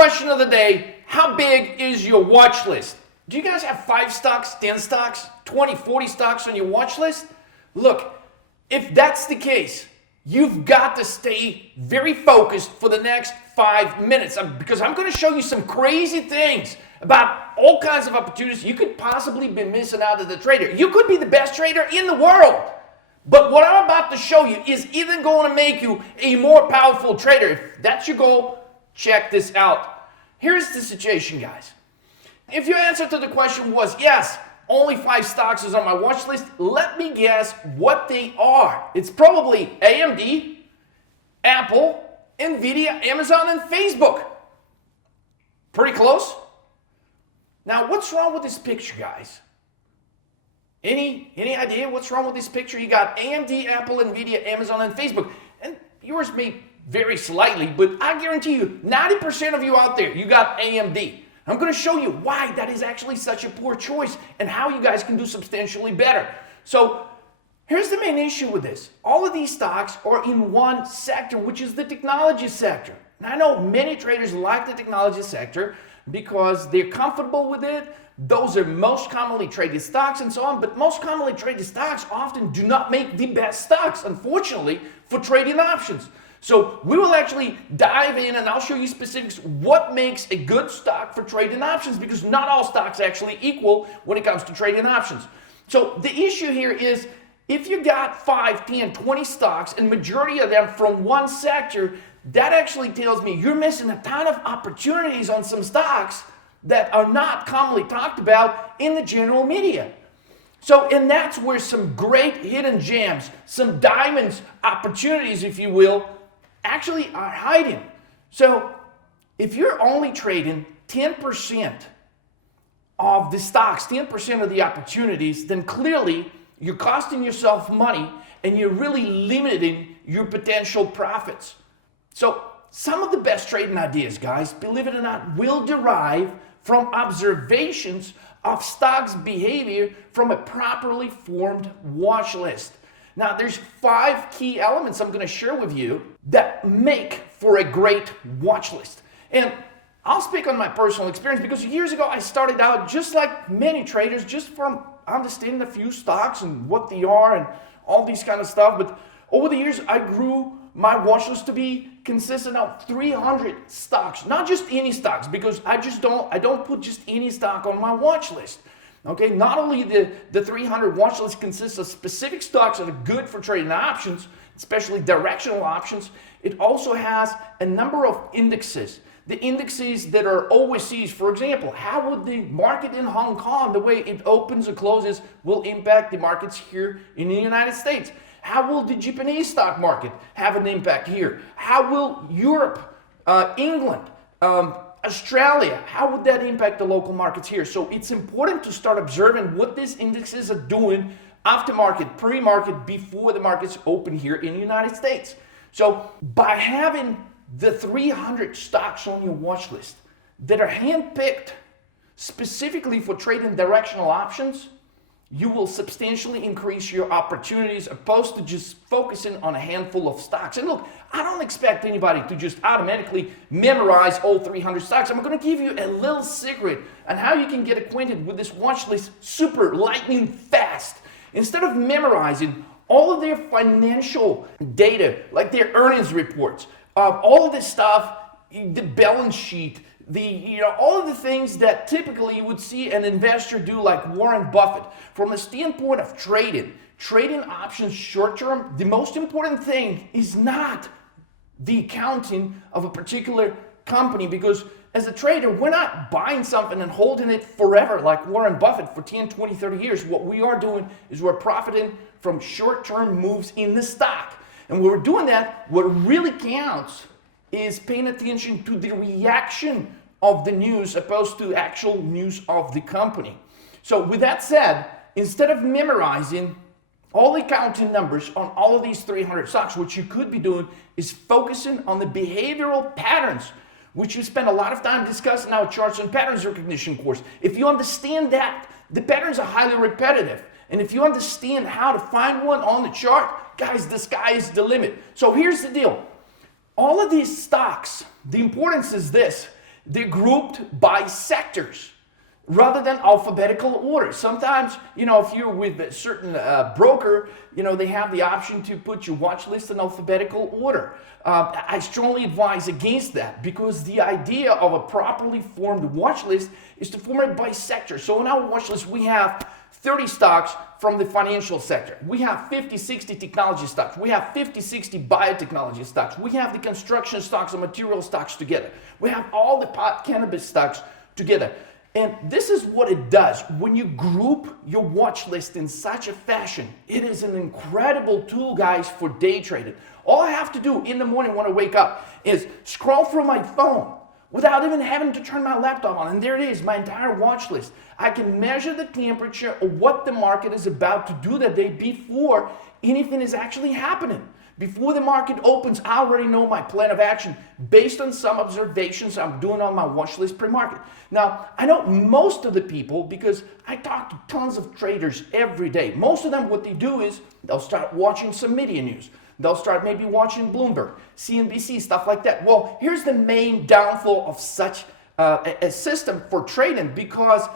question of the day, how big is your watch list? Do you guys have 5 stocks, 10 stocks, 20, 40 stocks on your watch list? Look, if that's the case, you've got to stay very focused for the next 5 minutes because I'm going to show you some crazy things about all kinds of opportunities you could possibly be missing out as a trader. You could be the best trader in the world. But what I'm about to show you is even going to make you a more powerful trader. If that's your goal, check this out. Here's the situation, guys. If your answer to the question was yes, only 5 stocks is on my watch list, let me guess what they are. It's probably AMD, Apple, Nvidia, Amazon, and Facebook. Pretty close? Now, what's wrong with this picture, guys? Any idea what's wrong with this picture? You got AMD, Apple, Nvidia, Amazon, and Facebook. And yours may vary slightly, but I guarantee you, 90% of you out there, you got AMD. I'm going to show you why that is actually such a poor choice and how you guys can do substantially better. So here's the main issue with this. All of these stocks are in one sector, which is the technology sector. And I know many traders like the technology sector because they're comfortable with it. Those are most commonly traded stocks and so on, but most commonly traded stocks often do not make the best stocks, unfortunately, for trading options. So we will actually dive in and I'll show you specifics what makes a good stock for trading options because not all stocks actually equal when it comes to trading options. So the issue here is if you got 5, 10, 20 stocks and majority of them from one sector, that actually tells me you're missing a ton of opportunities on some stocks that are not commonly talked about in the general media. So, and that's where some great hidden gems, some diamonds, opportunities, if you will, actually are hiding. So, if you're only trading 10% of the stocks, 10% of the opportunities, then clearly you're costing yourself money and you're really limiting your potential profits. So, some of the best trading ideas, guys, believe it or not, will derive from observations of stocks' behavior from a properly formed watch list. Now, there's 5 key elements I'm going to share with you that make for a great watch list. And I'll speak on my personal experience because years ago I started out just like many traders, just from understanding a few stocks and what they are and all these kind of stuff. But over the years, I grew my watch list to be consistent of 300 stocks, not just any stocks, because I don't put just any stock on my watch list. Okay, not only the 300 watch list consists of specific stocks that are good for trading options, especially directional options, it also has a number of indexes. The indexes that are overseas, for example, how would the market in Hong Kong, the way it opens and closes, will impact the markets here in the United States? How will the Japanese stock market have an impact here? How will Europe, England, Australia, how would that impact the local markets here? So it's important to start observing what these indexes are doing after market, pre-market, before the markets open here in the United States. So by having the 300 stocks on your watch list that are handpicked specifically for trading directional options, you will substantially increase your opportunities opposed to just focusing on a handful of stocks. And look, I don't expect anybody to just automatically memorize all 300 stocks. I'm going to give you a little secret on how you can get acquainted with this watch list super lightning fast. Instead of memorizing all of their financial data, like their earnings reports, all of this stuff, the balance sheet, all of the things that typically you would see an investor do, like Warren Buffett. From the standpoint of trading options short term, the most important thing is not the accounting of a particular company, because as a trader, we're not buying something and holding it forever like Warren Buffett for 10, 20, 30 years. What we are doing is we're profiting from short-term moves in the stock. And when we're doing that, what really counts is paying attention to the reaction of the news opposed to actual news of the company. So with that said, instead of memorizing all the accounting numbers on all of these 300 stocks, what you could be doing is focusing on the behavioral patterns, which we spend a lot of time discussing in our charts and patterns recognition course. If you understand that, the patterns are highly repetitive. And if you understand how to find one on the chart, guys, the sky is the limit. So here's the deal. All of these stocks, the importance is this. they're grouped by sectors rather than alphabetical order. Sometimes, if you're with a certain broker, they have the option to put your watch list in alphabetical order. I strongly advise against that because the idea of a properly formed watch list is to form it by sector. So in our watch list, we have 30 stocks from the financial sector. We have 50, 60 technology stocks. We have 50, 60 biotechnology stocks. We have the construction stocks and material stocks together. We have all the pot cannabis stocks together. And this is what it does. When you group your watch list in such a fashion, it is an incredible tool, guys, for day trading. All I have to do in the morning when I wake up is scroll through my phone without even having to turn my laptop on. And there it is, my entire watch list. I can measure the temperature of what the market is about to do that day before anything is actually happening. Before the market opens, I already know my plan of action based on some observations I'm doing on my watch list pre-market. Now, I know most of the people, because I talk to tons of traders every day, most of them, what they do is they'll start watching some media news. They'll start maybe watching Bloomberg, CNBC, stuff like that. Well, here's the main downfall of such a system for trading, because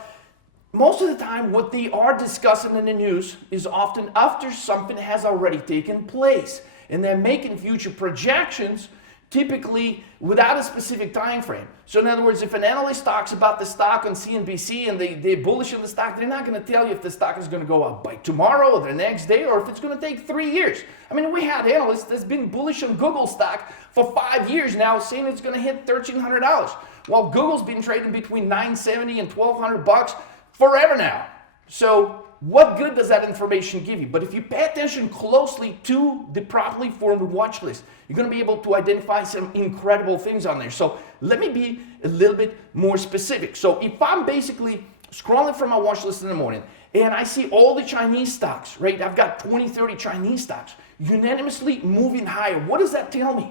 most of the time what they are discussing in the news is often after something has already taken place. And they're making future projections, typically without a specific time frame. So in other words, if an analyst talks about the stock on CNBC and they're bullish on the stock, they're not going to tell you if the stock is going to go up by tomorrow or the next day, or if it's going to take 3 years. I mean, we had analysts that's been bullish on Google stock for 5 years now, saying it's going to hit $1,300. Well, Google's been trading between $970 and $1,200 forever now. So what good does that information give you? But if you pay attention closely to the properly formed watch list, you're going to be able to identify some incredible things on there. So let me be a little bit more specific. So if I'm basically scrolling from my watch list in the morning and I see all the Chinese stocks, right? I've got 20, 30 Chinese stocks unanimously moving higher. What does that tell me?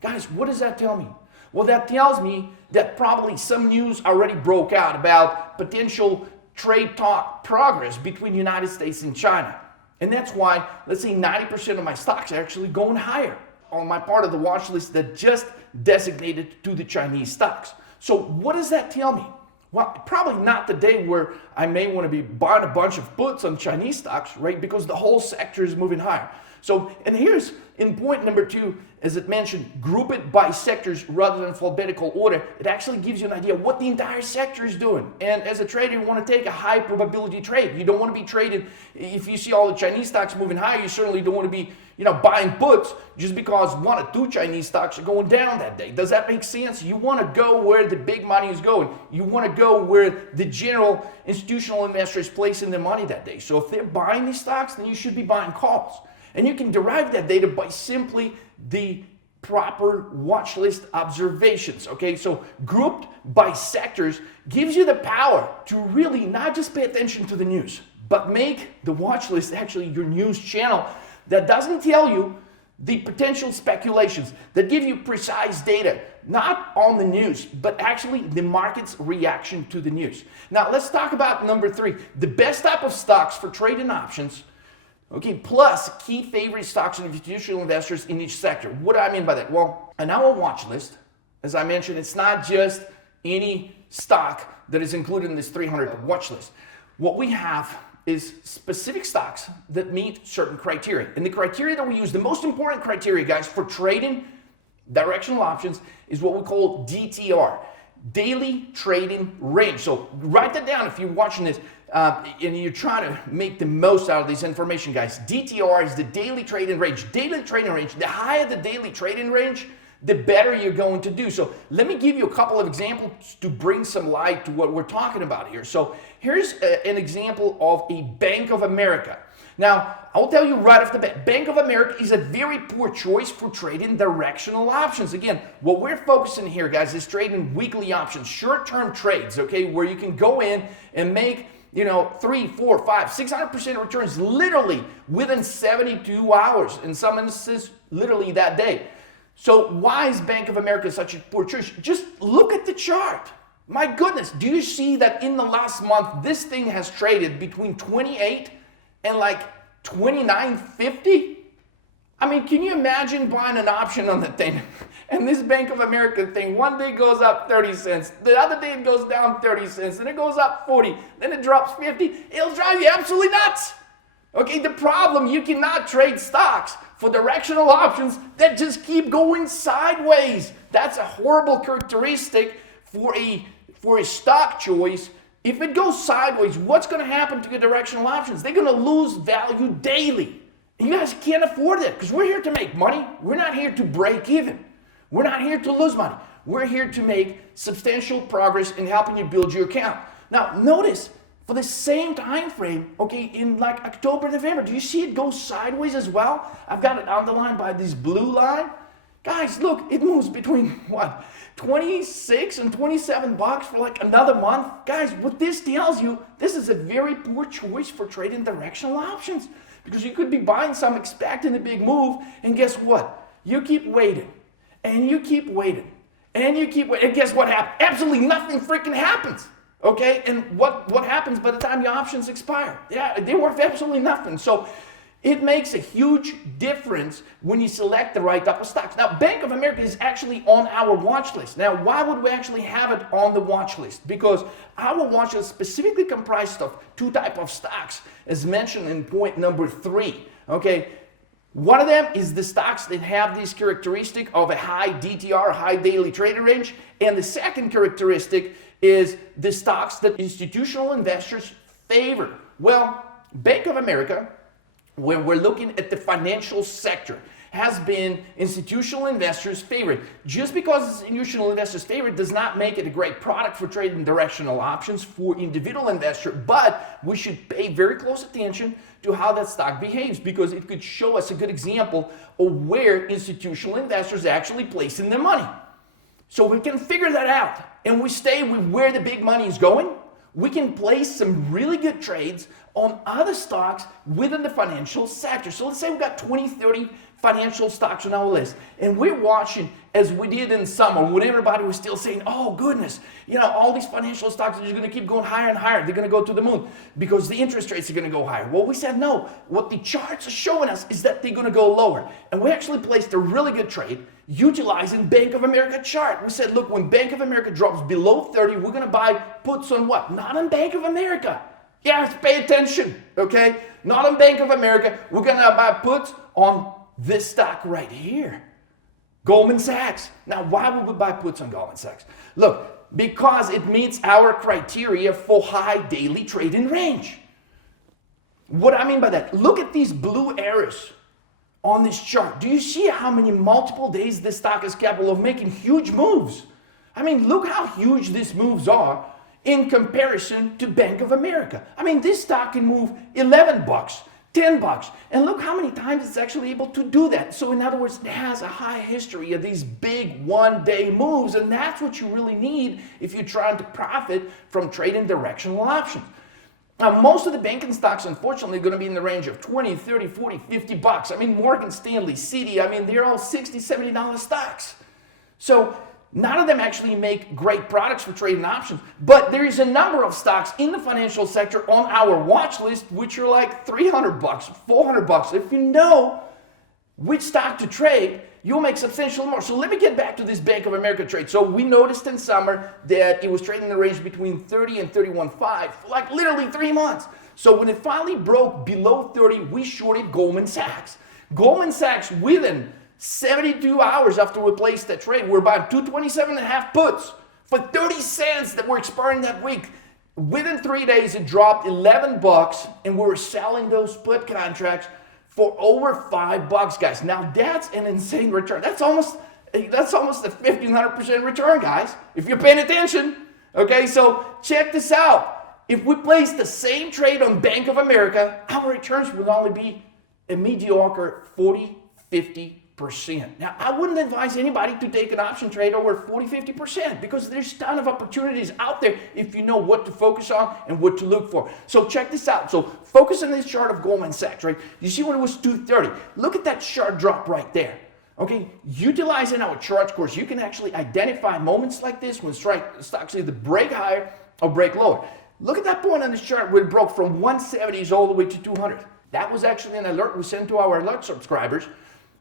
Guys, what does that tell me? Well, that tells me that probably some news already broke out about potential trade talk progress between the United States and China. And that's why, let's say 90% of my stocks are actually going higher on my part of the watch list that just designated to the Chinese stocks. So what does that tell me? Well, probably not the day where I may want to be buying a bunch of puts on Chinese stocks, right? Because the whole sector is moving higher. So, and here's in point number 2, as it mentioned, group it by sectors rather than alphabetical order. It actually gives you an idea what the entire sector is doing. And as a trader, you want to take a high probability trade. You don't want to be trading, if you see all the Chinese stocks moving higher, you certainly don't want to be, buying puts just because 1 or 2 Chinese stocks are going down that day. Does that make sense? You want to go where the big money is going. You want to go where the general institutional investor is placing their money that day. So if they're buying these stocks, then you should be buying calls. And you can derive that data by simply the proper watch list observations, okay? So grouped by sectors gives you the power to really not just pay attention to the news, but make the watch list actually your news channel that doesn't tell you the potential speculations, that give you precise data, not on the news, but actually the market's reaction to the news. Now let's talk about number 3, the best type of stocks for trading options. Okay, plus key favorite stocks and institutional investors in each sector. What do I mean by that? Well, in our watch list, as I mentioned, it's not just any stock that is included in this 300 watch list. What we have is specific stocks that meet certain criteria. And the criteria that we use, the most important criteria, guys, for trading directional options is what we call DTR, daily trading range. So write that down if you're watching this. And you're trying to make the most out of this information, guys. DTR is the daily trading range. Daily trading range, the higher the daily trading range, the better you're going to do. So let me give you a couple of examples to bring some light to what we're talking about here. So here's an example of a Bank of America. Now, I'll tell you right off the bat, Bank of America is a very poor choice for trading directional options. Again, what we're focusing here, guys, is trading weekly options, short-term trades, okay, where you can go in and make 3, 4, 5, 600% returns literally within 72 hours. In some instances, literally that day. So why is Bank of America such a poor choice? Just look at the chart. My goodness, do you see that in the last month, this thing has traded between 28 and like 29.50? I mean, can you imagine buying an option on the thing? And this Bank of America thing, one day goes up 30 cents, the other day it goes down 30 cents, then it goes up 40, then it drops 50. It'll drive you absolutely nuts. Okay, the problem, you cannot trade stocks for directional options that just keep going sideways. That's a horrible characteristic for a stock choice. If it goes sideways, what's going to happen to your directional options? They're going to lose value daily. And you guys can't afford it because we're here to make money. We're not here to break even. We're not here to lose money. We're here to make substantial progress in helping you build your account. Now, notice, for the same time frame, okay, in like October, November, do you see it go sideways as well? I've got it underlined by this blue line. Guys, look, it moves between what, 26 and 27 bucks for like another month. Guys, what this tells you, this is a very poor choice for trading directional options because you could be buying some expecting a big move, and guess what? You keep waiting, and you keep waiting, and you keep waiting, and guess what happens? Absolutely nothing freaking happens. Okay, and what happens by the time your options expire? Yeah, they're worth absolutely nothing. So it makes a huge difference when you select the right type of stocks. Now, Bank of America is actually on our watch list. Now, why would we actually have it on the watch list? Because our watch list specifically comprised of two types of stocks, as mentioned in point number 3. Okay, one of them is the stocks that have this characteristic of a high DTR, high daily trading range, and the second characteristic is the stocks that institutional investors favor. Well, Bank of America, when we're looking at the financial sector, has been institutional investors' favorite. Just because it's institutional investors' favorite does not make it a great product for trading directional options for individual investor, but we should pay very close attention to how that stock behaves because it could show us a good example of where institutional investors actually placing their money. So we can figure that out and we stay with where the big money is going. We can place some really good trades on other stocks within the financial sector. So let's say we've got 20, 30 financial stocks on our list, and we're watching as we did in summer when everybody was still saying, oh goodness, all these financial stocks are just going to keep going higher and higher. They're going to go to the moon because the interest rates are going to go higher. Well, we said no. What the charts are showing us is that they're going to go lower. And we actually placed a really good trade utilizing Bank of America chart. We said, look, when Bank of America drops below 30, we're going to buy puts on what? Not on Bank of America. Yes, pay attention, okay? Not on Bank of America. We're going to buy puts on this stock right here, Goldman Sachs. Now, why would we buy puts on Goldman Sachs? Look, because it meets our criteria for high daily trading range. What I mean by that, look at these blue arrows on this chart. Do you see how many multiple days this stock is capable of making huge moves? I mean, look how huge these moves are in comparison to Bank of America. I mean, this stock can move 11 bucks, 10 bucks, and look how many times it's actually able to do that. So in other words, it has a high history of these big one-day moves, and that's what you really need if you're trying to profit from trading directional options. Now, most of the banking stocks, unfortunately, are going to be in the range of 20, 30, 40, 50 bucks. I mean, Morgan Stanley, Citi, I mean, they're all $60, $70 stocks. So none of them actually make great products for trading options, but there is a number of stocks in the financial sector on our watch list which are like 300 bucks, 400 bucks. If you know which stock to trade, you'll make substantially more. So let me get back to this Bank of America trade. So we noticed in summer that it was trading in the range between 30 and 31.5 for like literally 3 months. So when it finally broke below 30, we shorted Goldman Sachs. Goldman Sachs, within 72 hours after we placed that trade, we're buying 227.5 puts for 30 cents that were expiring that week. Within 3 days, it dropped 11 bucks, and we were selling those put contracts for over 5 bucks, guys. Now that's an insane return. That's almost a 1,500% return, guys, if you're paying attention. Okay, so check this out. If we place the same trade on Bank of America, our returns would only be a mediocre 40, 50%. Now, I wouldn't advise anybody to take an option trade over 40, 50% because there's a ton of opportunities out there if you know what to focus on and what to look for. So check this out. So focus on this chart of Goldman Sachs, right? You see when it was 230. Look at that sharp drop right there. Okay, utilizing our chart course, you can actually identify moments like this when stocks either break higher or break lower. Look at that point on this chart where it broke from 170s all the way to 200. That was actually an alert we sent to our alert subscribers.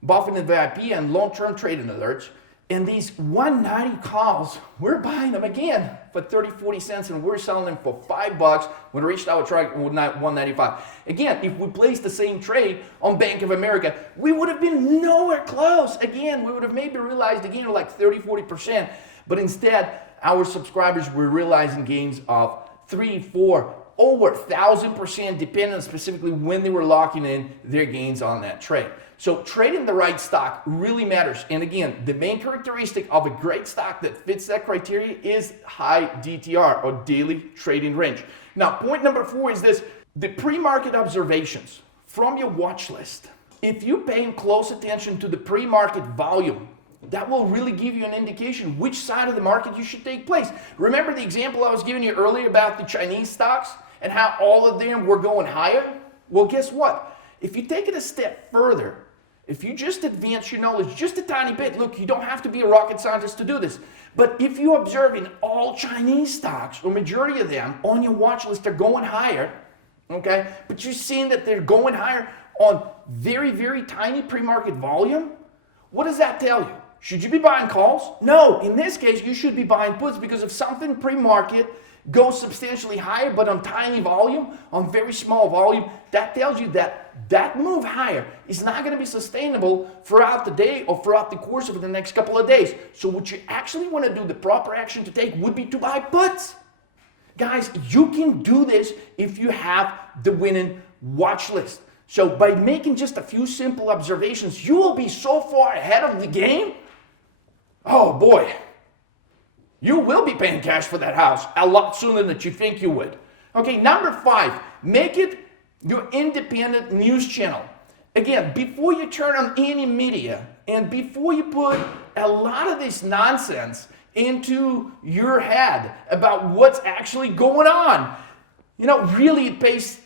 Buffett and VIP and long-term trading alerts. And these 190 calls, we're buying them again for 30, 40 cents, and we're selling them for $5 when we reached our target 195. Again, if we placed the same trade on Bank of America, we would have been nowhere close. Again, we would have maybe realized a gain of like 30, 40%. But instead, our subscribers were realizing gains of 3, 4, over 1,000%, depending on specifically when they were locking in their gains on that trade. So trading the right stock really matters. And again, the main characteristic of a great stock that fits that criteria is high DTR, or daily trading range. Now, point number 4 is this: the pre-market observations from your watch list. If you're paying close attention to the pre-market volume, that will really give you an indication which side of the market you should take place. Remember the example I was giving you earlier about the Chinese stocks and how all of them were going higher? Well, guess what? If you take it a step further, if you just advance your knowledge just a tiny bit, look, you don't have to be a rocket scientist to do this, but if you're observing all Chinese stocks, or majority of them on your watch list are going higher, okay, but you're seeing that they're going higher on very, very tiny pre-market volume, what does that tell you? Should you be buying calls? No, in this case, you should be buying puts, because if something pre-market goes substantially higher, but on tiny volume, on very small volume, that tells you that that move higher is not going to be sustainable throughout the day or throughout the course of the next couple of days. So what you actually want to do, the proper action to take, would be to buy puts. Guys, you can do this if you have the winning watch list. So by making just a few simple observations, you will be so far ahead of the game. Oh boy, you will be paying cash for that house a lot sooner than you think you would. Okay, number 5, make it your independent news channel. Again, before you turn on any media and before you put a lot of this nonsense into your head about what's actually going on, really it pays,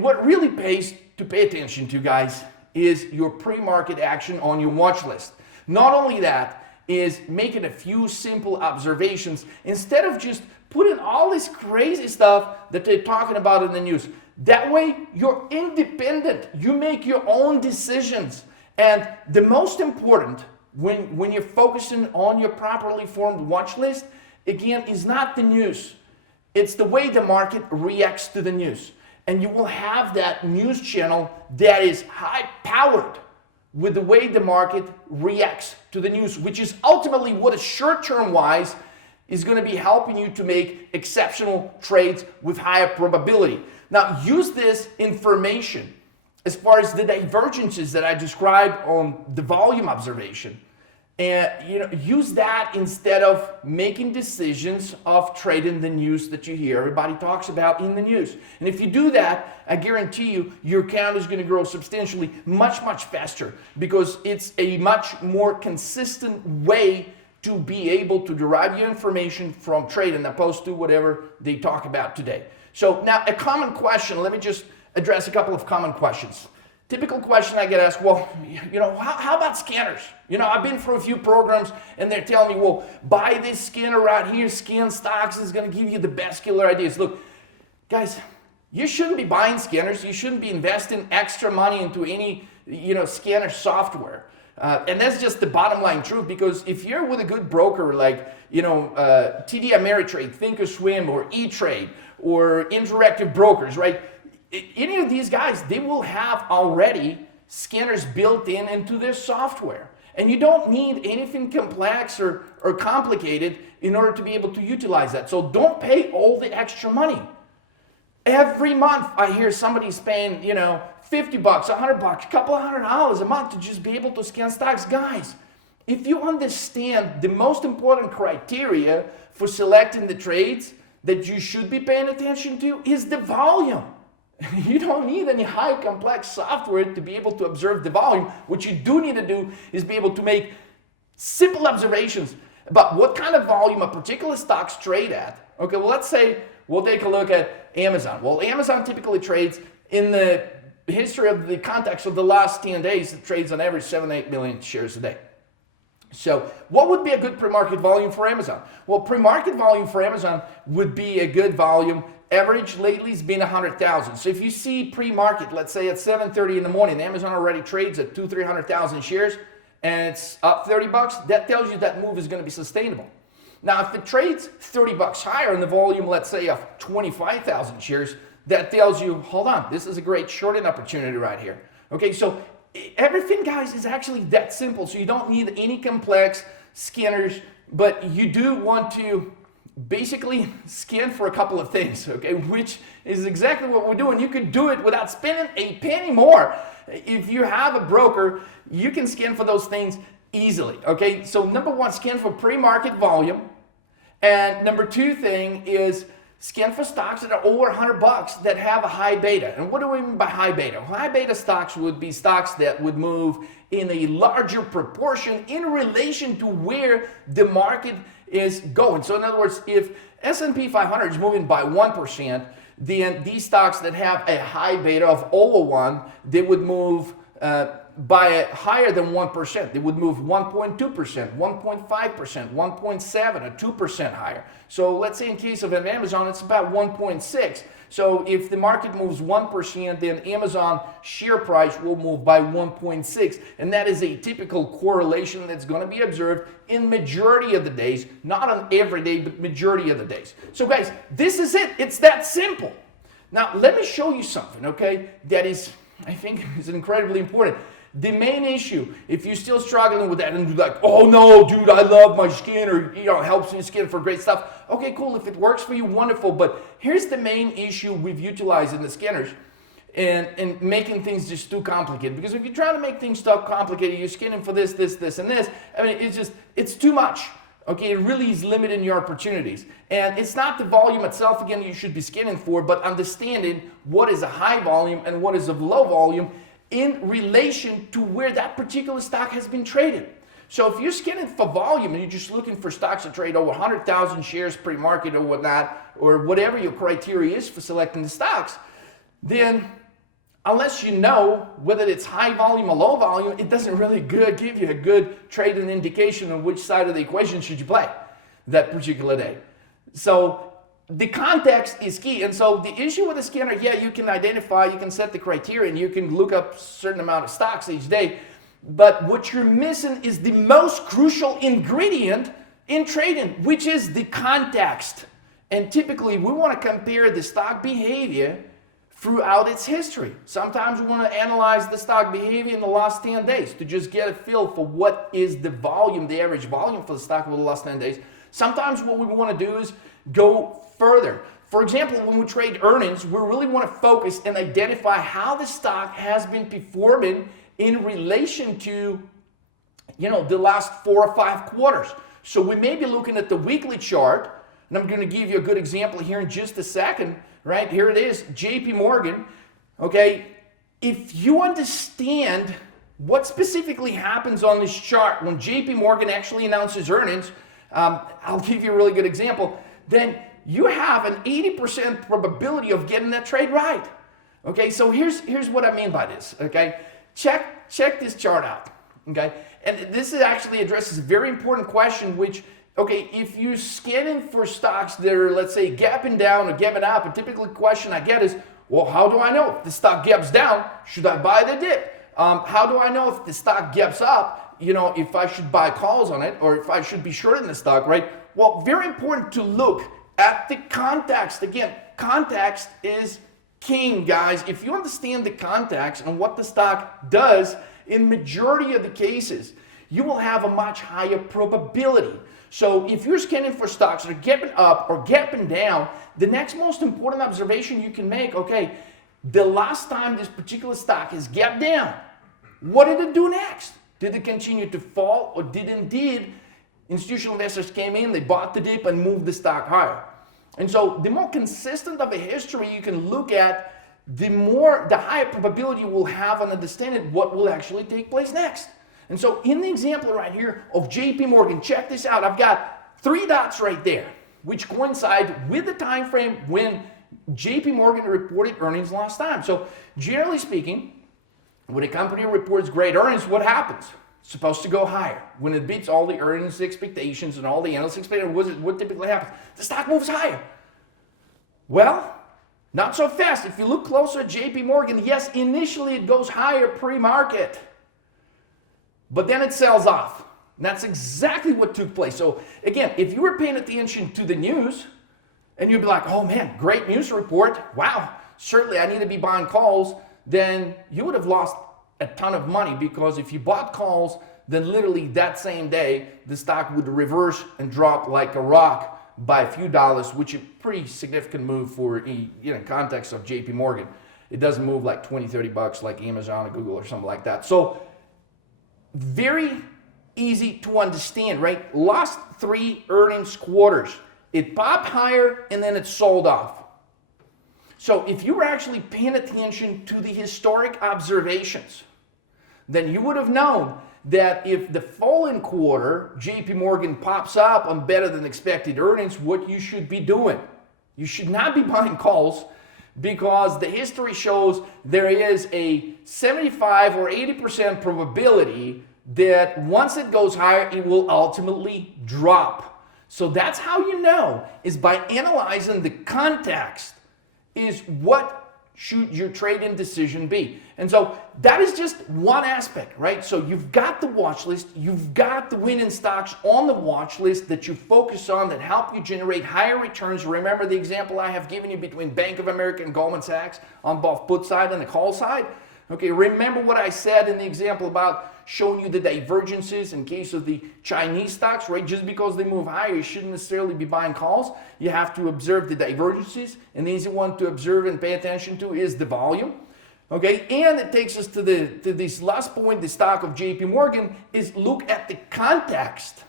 what really pays to pay attention to, guys, is your pre-market action on your watch list. Not only that, is making a few simple observations instead of just putting all this crazy stuff that they're talking about in the news. That way, you're independent. You make your own decisions. And the most important, when you're focusing on your properly formed watch list, again, is not the news. It's the way the market reacts to the news. And you will have that news channel that is high-powered with the way the market reacts to the news, which is ultimately what is short-term wise is going to be helping you to make exceptional trades with higher probability. Now, use this information as far as the divergences that I described on the volume observation. And use that instead of making decisions of trading the news that you hear everybody talks about in the news. And if you do that, I guarantee you, your account is going to grow substantially much, much faster, because it's a much more consistent way to be able to derive your information from trading opposed to whatever they talk about today. So now a common question, let me just address a couple of common questions. Typical question I get asked, well, how about scanners? I've been through a few programs and they're telling me, well, buy this scanner right here, Scan Stocks is going to give you the best killer ideas. Look, guys, you shouldn't be buying scanners. You shouldn't be investing extra money into any, scanner software. And that's just the bottom line truth, because if you're with a good broker like, TD Ameritrade, Thinkorswim, or E-Trade, or Interactive Brokers, right? Any of these guys, they will have already scanners built into their software. And you don't need anything complex or complicated in order to be able to utilize that. So don't pay all the extra money. Every month I hear somebody's paying, $50, $100, a couple of $100 a month to just be able to scan stocks. Guys, if you understand the most important criteria for selecting the trades that you should be paying attention to is the volume. You don't need any high complex software to be able to observe the volume. What you do need to do is be able to make simple observations about what kind of volume a particular stocks trade at. Okay, well, let's say we'll take a look at Amazon. Well, Amazon typically trades, in the history of the context of the last 10 days, it trades on average 7-8 million shares a day. So what would be a good pre-market volume for Amazon? Well, pre-market volume for Amazon would be a good volume average lately has been 100,000. So if you see pre-market, let's say at 7:30 in the morning, Amazon already trades at 300,000 shares and it's up $30, that tells you that move is going to be sustainable. Now, if it trades $30 higher in the volume, let's say of 25,000 shares, that tells you, hold on, this is a great shorting opportunity right here. Okay, so everything, guys, is actually that simple. So you don't need any complex scanners, but you do want to basically scan for a couple of things, okay, which is exactly what we're doing. You could do it without spending a penny more. If you have a broker, you can scan for those things easily, okay? So number one, scan for pre-market volume. And number two thing is scan for stocks that are over $100 that have a high beta. And what do we mean by high beta? High beta stocks would be stocks that would move in a larger proportion in relation to where the market is going. So in other words, if S&P 500 is moving by 1%, then these stocks that have a high beta of over 1, they would move by a higher than 1%. They would move 1.2%, 1.5%, 1.7, or 2% higher. So let's say in case of Amazon, it's about 1.6. So if the market moves 1%, then Amazon share price will move by 1.6. And that is a typical correlation that's going to be observed in majority of the days, not on every day, but majority of the days. So guys, this is it. It's that simple. Now, let me show you something, okay, that is, I think, is incredibly important. The main issue, if you're still struggling with that and you're like, oh no, dude, I love my skin, or helps me skin for great stuff. Okay, cool. If it works for you, wonderful. But here's the main issue with utilizing the scanners and making things just too complicated. Because if you're trying to make things too complicated, you're scanning for this, this, this, and this. I mean, it's too much. Okay, it really is limiting your opportunities. And it's not the volume itself, again, you should be scanning for, but understanding what is a high volume and what is a low volume in relation to where that particular stock has been traded. So if you're scanning for volume and you're just looking for stocks that trade over 100,000 shares pre-market or whatnot, or whatever your criteria is for selecting the stocks, then unless you know whether it's high volume or low volume, it doesn't really give you a good trading indication on which side of the equation should you play that particular day. So the context is key. And so the issue with the scanner, yeah, you can identify, you can set the criteria, and you can look up a certain amount of stocks each day. But what you're missing is the most crucial ingredient in trading, which is the context. And typically, we want to compare the stock behavior throughout its history. Sometimes we want to analyze the stock behavior in the last 10 days to just get a feel for what is the volume, the average volume for the stock over the last 10 days. Sometimes what we want to do is go further. For example, when we trade earnings, we really want to focus and identify how the stock has been performing in relation to, the last 4 or 5 quarters. So we may be looking at the weekly chart, and I'm going to give you a good example here in just a second. Right, here it is, JP Morgan. Okay, if you understand what specifically happens on this chart when JP Morgan actually announces earnings, I'll give you a really good example, then you have an 80% probability of getting that trade right. Okay, so here's what I mean by this. Okay, check this chart out. Okay, and this actually addresses a very important question, which, okay, if you're scanning for stocks that are, let's say, gapping down or gapping up, a typical question I get is, well, how do I know if the stock gaps down? Should I buy the dip? How do I know if the stock gaps up? If I should buy calls on it or if I should be shorting the stock, right? Well, very important to look at the context. Again, context is king, guys. If you understand the context and what the stock does, in majority of the cases, you will have a much higher probability. So if you're scanning for stocks that are gapping up or gapping down, the next most important observation you can make, okay, the last time this particular stock has gapped down, what did it do next? Did it continue to fall, or did indeed institutional investors came in, they bought the dip and moved the stock higher? And so the more consistent of a history you can look at, the higher probability you will have on understanding what will actually take place next. And so in the example right here of JP Morgan, check this out. I've got 3 dots right there, which coincide with the time frame when JP Morgan reported earnings last time. So generally speaking, when a company reports great earnings, what happens? It's supposed to go higher. When it beats all the earnings expectations and all the analyst expectations, what typically happens? The stock moves higher. Well, Not so fast. If you look closer at JP Morgan, yes, initially it goes higher pre-market, but then it sells off. And that's exactly what took place. So again, if you were paying attention to the news and you'd be like, oh man, great news report. Wow, certainly I need to be buying calls. Then you would have lost a ton of money, because if you bought calls, then literally that same day, the stock would reverse and drop like a rock by a few dollars, which is a pretty significant move for, context of JP Morgan. It doesn't move like 20, 30 bucks like Amazon or Google or something like that. So very easy to understand, right? Last 3 earnings quarters, it popped higher and then it sold off. So if you were actually paying attention to the historic observations, then you would have known that if the following quarter JP Morgan pops up on better than expected earnings, what you should be doing. You should not be buying calls, because the history shows there is a 75 or 80% probability that once it goes higher, it will ultimately drop. So that's how you know, is by analyzing the context, is what should your trading decision be. And so that is just one aspect, right? So you've got the watch list, you've got the winning stocks on the watch list that you focus on, that help you generate higher returns. Remember the example I have given you between Bank of America and Goldman Sachs on both put side and the call side? Okay, remember what I said in the example about showing you the divergences in case of the Chinese stocks, right? Just because they move higher, you shouldn't necessarily be buying calls. You have to observe the divergences, and the easy one to observe and pay attention to is the volume. Okay, and it takes us to this last point, the stock of JP Morgan, is look at the context.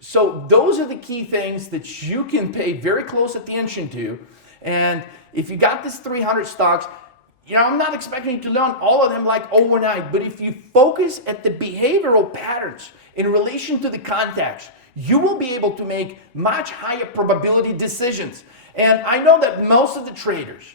So those are the key things that you can pay very close attention to. And if you got this 300 stocks, I'm not expecting you to learn all of them like overnight, but if you focus at the behavioral patterns in relation to the context, you will be able to make much higher probability decisions. And I know that most of the traders,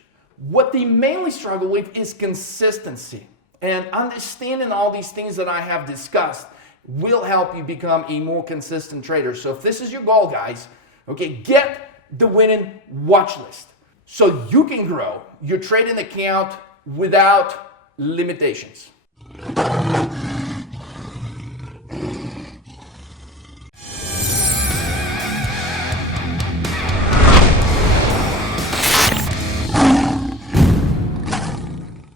what they mainly struggle with is consistency. And understanding all these things that I have discussed will help you become a more consistent trader. So if this is your goal, guys, okay, get the winning watch list, so you can grow your trading account without limitations.